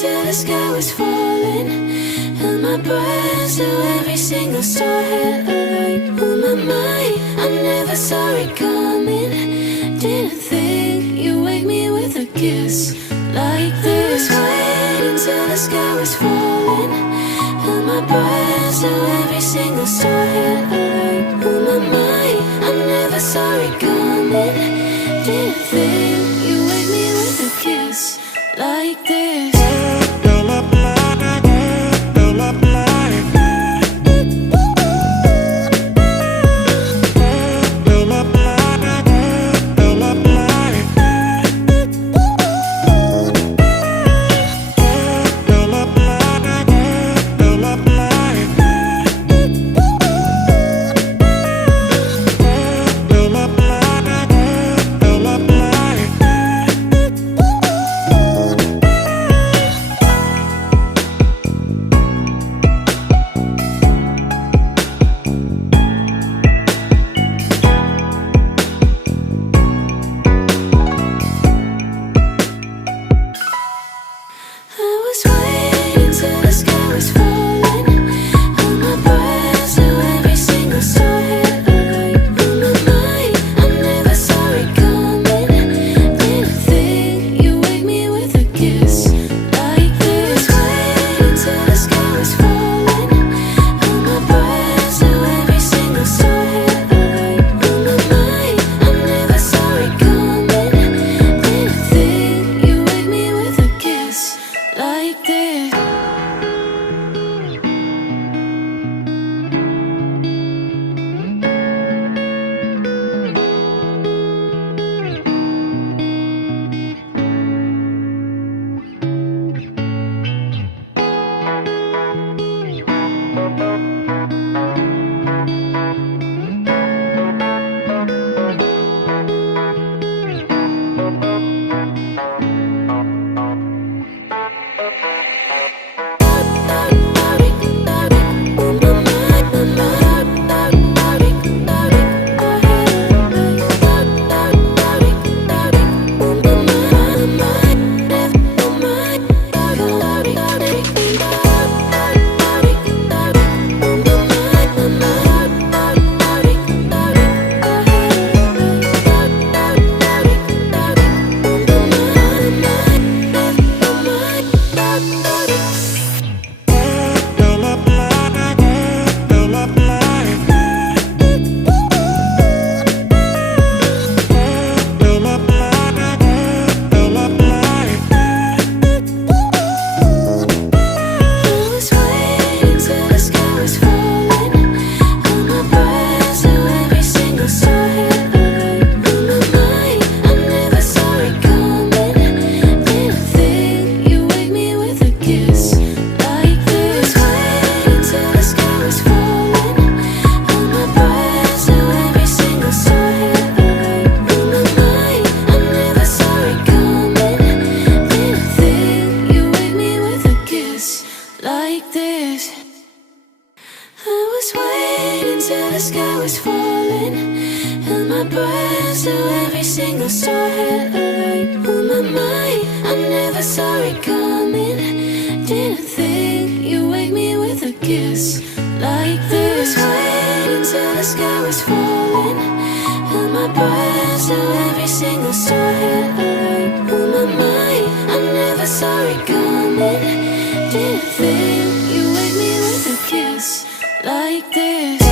till the sky was falling. Held my breath till every single star had a light on my mind. I never saw it coming. Didn't think you'd wake me with a kiss like this. Waiting till the sky was falling. Held my breath till every single star had a light on my mind. I never saw it coming. Didn't think you'd wake me with a kiss like this. Till the sky was falling, held my breath till every single star had a light on my mind. I never saw it coming. Didn't think you'd wake me with a kiss like this. Waiting till the sky was falling, held my breath till every single star had a light on my mind. I never saw it coming. Didn't think you'd wake me with a kiss like this.